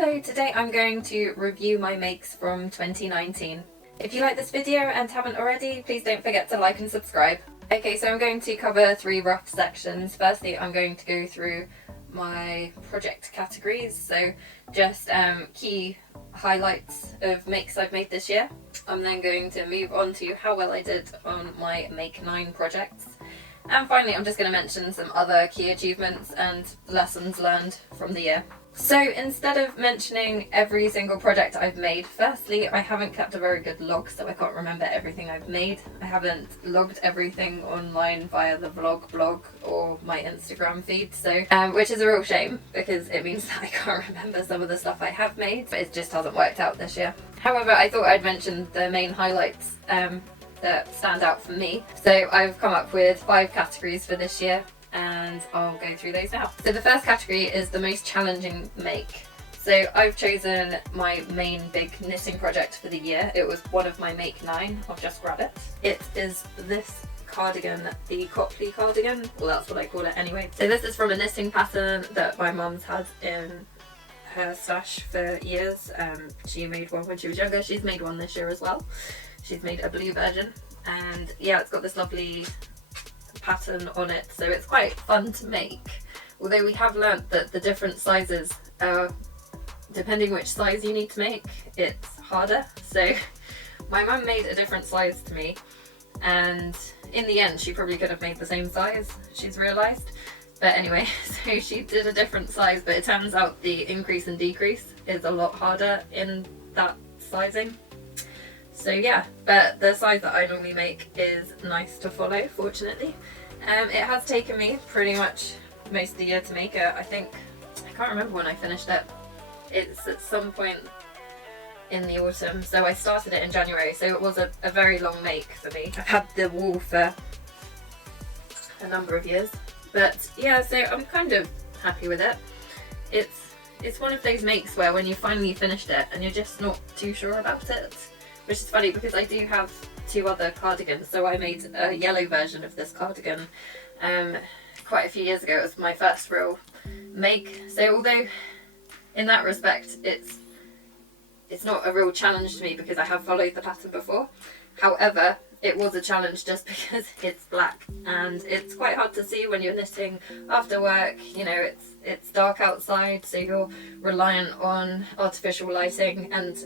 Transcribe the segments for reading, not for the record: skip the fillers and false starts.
Hello, today I'm going to review my makes from 2019. If you like this video and haven't already, please don't forget to like and subscribe. Okay, so I'm going to cover 3 rough sections. Firstly, I'm going to go through my project categories, so just key highlights of makes I've made this year. I'm then going to move on to how well I did on my Make 9 projects. And finally, I'm just going to mention some other key achievements and lessons learned from the year. So instead of mentioning every single project I've made, firstly, I haven't kept a very good log, so I can't remember everything I've made. I haven't logged everything online via the vlog blog or my Instagram feed, so which is a real shame because it means that I can't remember some of the stuff I have made, but it just hasn't worked out this year. However, I thought I'd mention the main highlights that stand out for me. So I've come up with 5 categories for this year, and I'll go through those now. So the first category is the most challenging make. So I've chosen my main big knitting project for the year. It was one of my Make 9. I'll just grab it. It is this cardigan, the Copley cardigan. Well, that's what I call it anyway. So this is from a knitting pattern that my mum's had in her stash for years. She made one when she was younger. She's made one this year as well. She's made a blue version, and yeah, it's got this lovely pattern on it, so it's quite fun to make. Although we have learnt that the different sizes, depending which size you need to make, it's harder. So my mum made a different size to me, and in the end she probably could have made the same size, she's realised. But anyway, so she did a different size, but it turns out the increase and decrease is a lot harder in that sizing. So yeah, but the size that I normally make is nice to follow, fortunately. It has taken me pretty much most of the year to make it. I can't remember when I finished it. It's at some point in the autumn, so I started it in January, so it was a very long make for me. I've had the wool for a number of years, but yeah, so I'm kind of happy with it. It's one of those makes where when you finally finished it and you're just not too sure about it. Which is funny because I do have 2 other cardigans. So I made a yellow version of this cardigan quite a few years ago. It was my first real make. So although in that respect it's not a real challenge to me because I have followed the pattern before. However, it was a challenge just because it's black and it's quite hard to see when you're knitting after work. You know, it's dark outside, so you're reliant on artificial lighting, and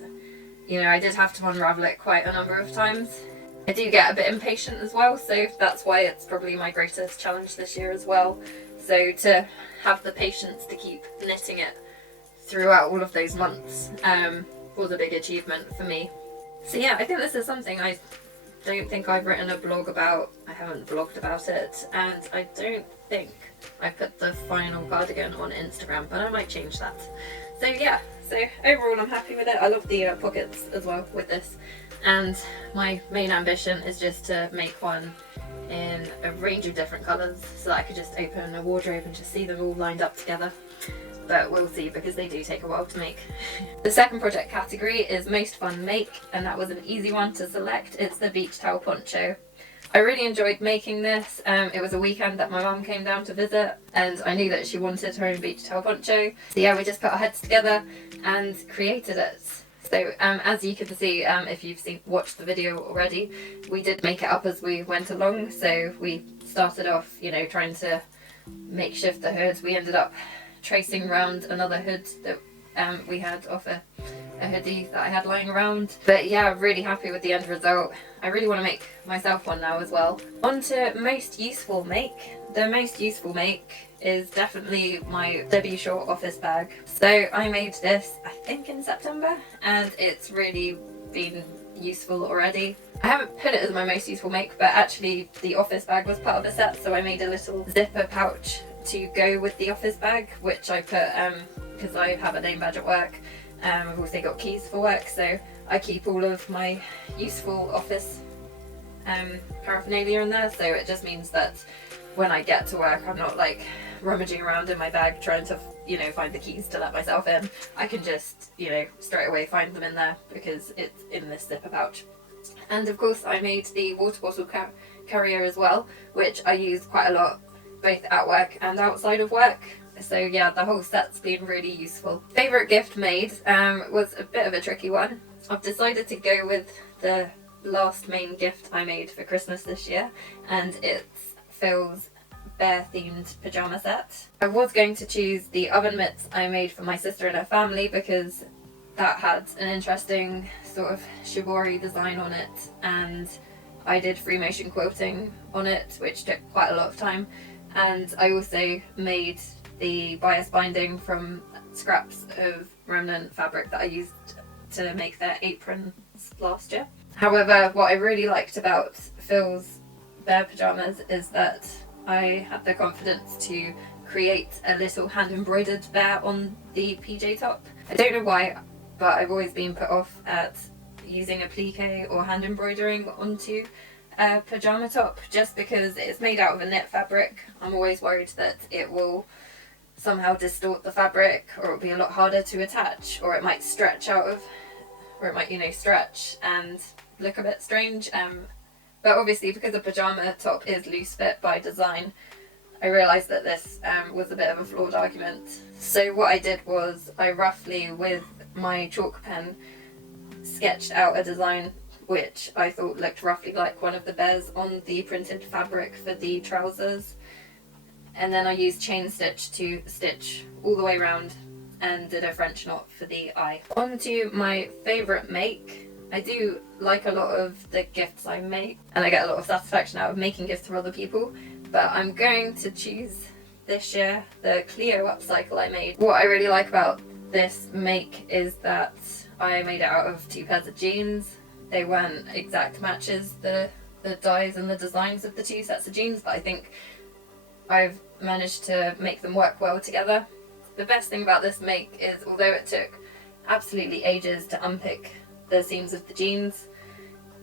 you know, I did have to unravel it quite a number of times. I do get a bit impatient as well, so that's why it's probably my greatest challenge this year as well. So to have the patience to keep knitting it throughout all of those months was a big achievement for me. So yeah, I think this is something I don't think I've written a blog about. I haven't blogged about it, and I don't think I put the final cardigan on Instagram, but I might change that. So yeah, so overall I'm happy with it. I love the pockets as well with this, and my main ambition is just to make one in a range of different colours so that I could just open a wardrobe and just see them all lined up together. But we'll see, because they do take a while to make. The second project category is most fun make, and that was an easy one to select. It's the beach towel poncho. I really enjoyed making this. It was a weekend that my mum came down to visit, and I knew that she wanted her own beach towel poncho. So yeah, we just put our heads together and created it. So as you can see, if you've watched the video already, we did make it up as we went along. So we started off, you know, trying to makeshift the hood. We ended up tracing around another hood that we had off a hoodie that I had lying around. But yeah, I'm really happy with the end result. I really want to make myself one now as well. On to most useful make. The most useful make is definitely my Debbie Shore office bag. So I made this, I think, in September, and it's really been useful already. I haven't put it as my most useful make, but actually the office bag was part of the set, so I made a little zipper pouch to go with the office bag, which I put because I have a name badge at work. I've also got keys for work, so I keep all of my useful office paraphernalia in there. So it just means that when I get to work, I'm not like rummaging around in my bag trying to, you know, find the keys to let myself in. I can just, you know, straight away find them in there because it's in this zipper pouch. And of course I made the water bottle carrier as well, which I use quite a lot both at work and outside of work. So yeah, the whole set's been really useful. Favourite gift made was a bit of a tricky one. I've decided to go with the last main gift I made for Christmas this year, and it's Phil's bear themed pajama set. I was going to choose the oven mitts I made for my sister and her family because that had an interesting sort of shibori design on it, and I did free motion quilting on it, which took quite a lot of time, and I also made the bias binding from scraps of remnant fabric that I used to make their aprons last year. However, what I really liked about Phil's bear pajamas is that I had the confidence to create a little hand embroidered bear on the PJ top. I don't know why, but I've always been put off at using applique or hand embroidering onto a pajama top just because it's made out of a knit fabric. I'm always worried that it will somehow distort the fabric, or it'll be a lot harder to attach, or it might stretch out of, or it might, stretch and look a bit strange. But obviously, because a pajama top is loose fit by design, I realised that this was a bit of a flawed argument. So what I did was I roughly, with my chalk pen, sketched out a design which I thought looked roughly like one of the bears on the printed fabric for the trousers, and then I used chain stitch to stitch all the way around and did a French knot for the eye. On to my favourite make. I do like a lot of the gifts I make, and I get a lot of satisfaction out of making gifts for other people, but I'm going to choose this year the Clio upcycle I made. What I really like about this make is that I made it out of 2 pairs of jeans. They weren't exact matches, the dyes and the designs of the 2 sets of jeans, but I think I've managed to make them work well together. The best thing about this make is, although it took absolutely ages to unpick the seams of the jeans,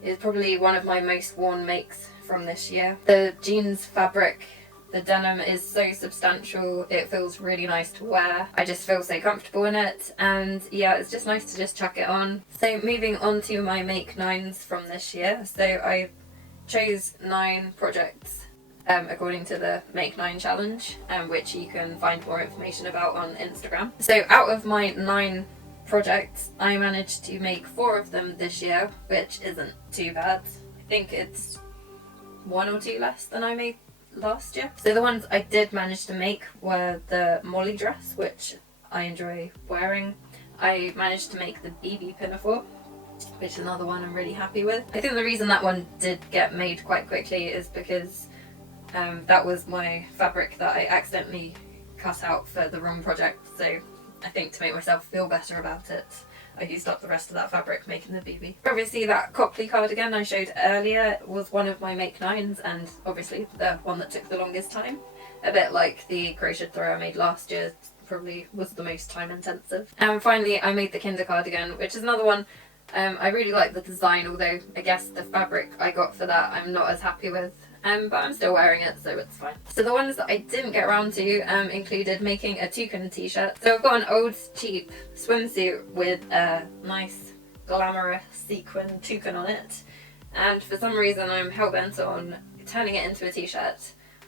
it's probably one of my most worn makes from this year. The jeans fabric, the denim, is so substantial, it feels really nice to wear. I just feel so comfortable in it, and yeah, it's just nice to just chuck it on. So moving on to my make 9s from this year. So I chose 9 projects according to the Make 9 challenge, which you can find more information about on Instagram. So out of my 9 projects, I managed to make 4 of them this year, which isn't too bad. I think it's 1 or 2 less than I made last year. So the ones I did manage to make were the Molly dress, which I enjoy wearing. I managed to make the BB pinafore, which is another one I'm really happy with. I think the reason that one did get made quite quickly is because that was my fabric that I accidentally cut out for the wrong project, so I think to make myself feel better about it, I used up the rest of that fabric making the BB. Obviously that Copley cardigan I showed earlier was one of my make 9s, and obviously the one that took the longest time. A bit like the crochet throw I made last year, probably was the most time intensive. And finally I made the Kinder cardigan, which is another one. I really like the design, although I guess the fabric I got for that I'm not as happy with. But I'm still wearing it, so it's fine. So the ones that I didn't get around to included making a toucan t-shirt. So I've got an old cheap swimsuit with a nice glamorous sequin toucan on it, and for some reason I'm hell-bent on turning it into a t-shirt.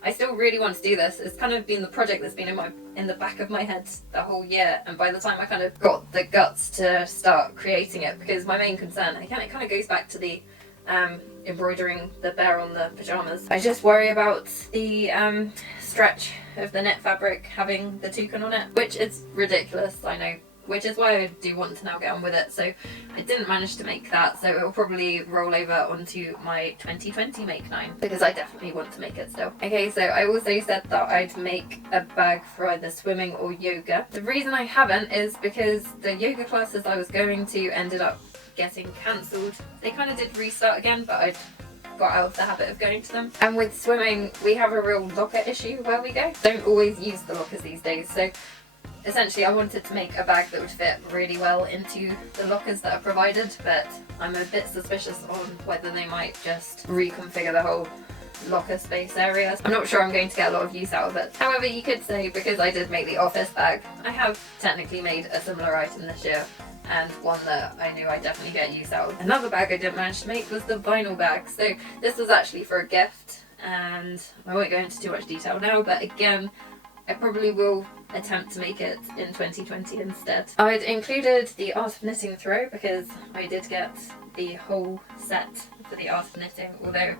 I still really want to do this. It's kind of been the project that's been in the back of my head the whole year, and by the time I kind of got the guts to start creating it, because my main concern, again, it kind of goes back to the embroidering the bear on the pajamas. I just worry about the stretch of the knit fabric having the toucan on it, which is ridiculous, I know, which is why I do want to now get on with it. So I didn't manage to make that, so it will probably roll over onto my 2020 make 9, because I definitely want to make it still. Okay, so I also said that I'd make a bag for either swimming or yoga. The reason I haven't is because the yoga classes I was going to ended up getting cancelled. They kind of did restart again, but I got out of the habit of going to them. And with swimming, we have a real locker issue where we go. Don't always use the lockers these days, so essentially I wanted to make a bag that would fit really well into the lockers that are provided, but I'm a bit suspicious on whether they might just reconfigure the whole locker space area. I'm not sure I'm going to get a lot of use out of it. However, you could say, because I did make the office bag, I have technically made a similar item this year, and one that I knew I'd definitely get use out of. Another bag I didn't manage to make was the vinyl bag. So this was actually for a gift, and I won't go into too much detail now, but again, I probably will attempt to make it in 2020 instead. I'd included the Art of Knitting throw because I did get the whole set for the Art of Knitting, although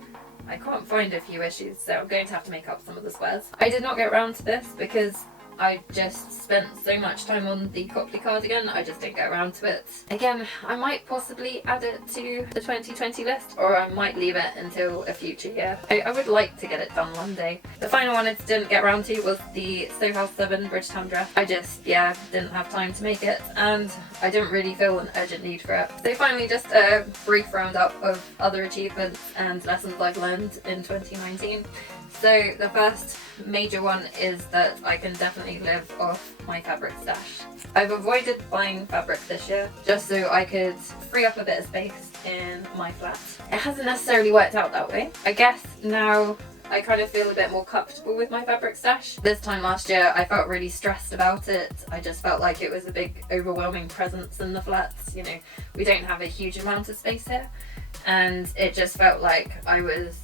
I can't find a few issues, so I'm going to have to make up some of the squares. I did not get around to this because I just spent so much time on the Copley cardigan, I just didn't get around to it. Again, I might possibly add it to the 2020 list, or I might leave it until a future year. I would like to get it done one day. The final one I didn't get around to was the Stowe House 7 Bridgetown dress. I just, didn't have time to make it, and I didn't really feel an urgent need for it. So finally, just a brief roundup of other achievements and lessons I've learned in 2019. So the first major one is that I can definitely live off my fabric stash. I've avoided buying fabric this year just so I could free up a bit of space in my flat. It hasn't necessarily worked out that way. I guess now I kind of feel a bit more comfortable with my fabric stash. This time last year I felt really stressed about it. I just felt like it was a big overwhelming presence in the flats. You know, we don't have a huge amount of space here, and it just felt like I was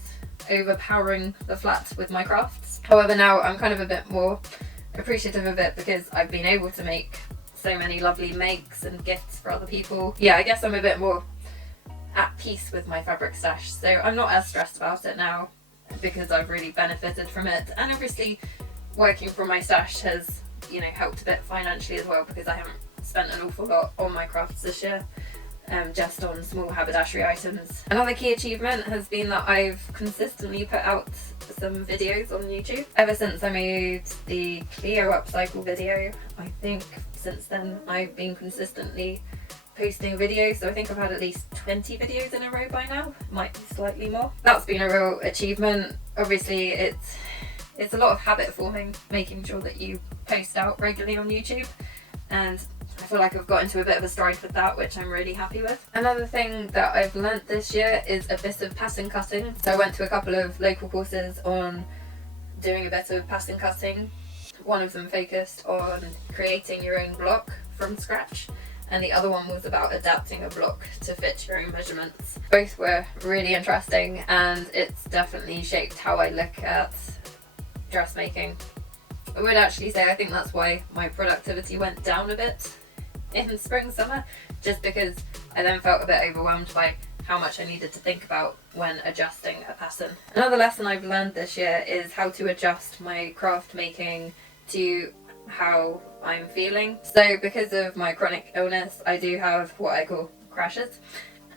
overpowering the flat with my crafts. However, now I'm kind of a bit more appreciative of it because I've been able to make so many lovely makes and gifts for other people. Yeah, I guess I'm a bit more at peace with my fabric stash, so I'm not as stressed about it now because I've really benefited from it. And obviously working from my stash has, you know, helped a bit financially as well because I haven't spent an awful lot on my crafts this year. Just on small haberdashery items. Another key achievement has been that I've consistently put out some videos on YouTube. Ever since I made the Clio upcycle video, I think since then I've been consistently posting videos, so I think I've had at least 20 videos in a row by now, might be slightly more. That's been a real achievement. Obviously it's a lot of habit forming, making sure that you post out regularly on YouTube, and I feel like I've got into a bit of a stride with that, which I'm really happy with. Another thing that I've learnt this year is a bit of pattern cutting. So I went to a couple of local courses on doing a bit of pattern cutting. One of them focused on creating your own block from scratch, and the other one was about adapting a block to fit your own measurements. Both were really interesting, and it's definitely shaped how I look at dressmaking. I would actually say I think that's why my productivity went down a bit in spring summer, just because I then felt a bit overwhelmed by how much I needed to think about when adjusting a pattern. Another lesson I've learned this year is how to adjust my craft making to how I'm feeling. So because of my chronic illness, I do have what I call crashes,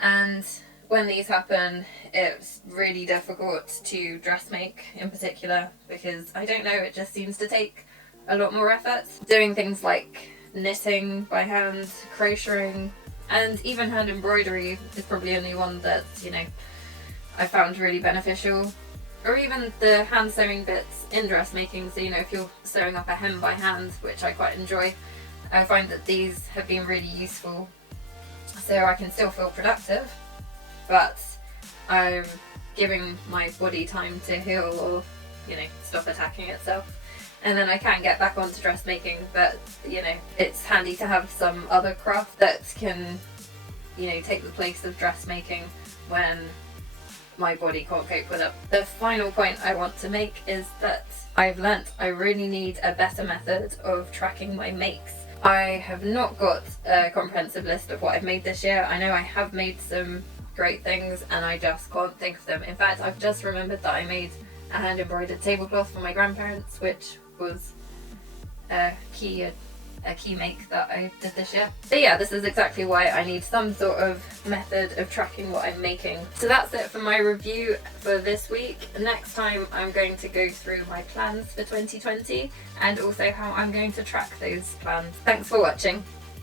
and when these happen it's really difficult to dress make in particular because I don't know, it just seems to take a lot more effort. Doing things like knitting by hand, crocheting, and even hand embroidery is probably only one that, you know, I found really beneficial. Or even the hand sewing bits in dressmaking, so you know, if you're sewing up a hem by hand, which I quite enjoy, I find that these have been really useful, so I can still feel productive, but I'm giving my body time to heal or, you know, stop attacking itself. And then I can get back onto dressmaking, but, you know, it's handy to have some other craft that can, you know, take the place of dressmaking when my body can't cope with it. The final point I want to make is that I've learnt I really need a better method of tracking my makes. I have not got a comprehensive list of what I've made this year. I know I have made some great things and I just can't think of them. In fact, I've just remembered that I made a hand embroidered tablecloth for my grandparents, which was a key make that I did this year. So yeah, this is exactly why I need some sort of method of tracking what I'm making. So that's it for my review for this week. Next time I'm going to go through my plans for 2020 and also how I'm going to track those plans. Thanks for watching.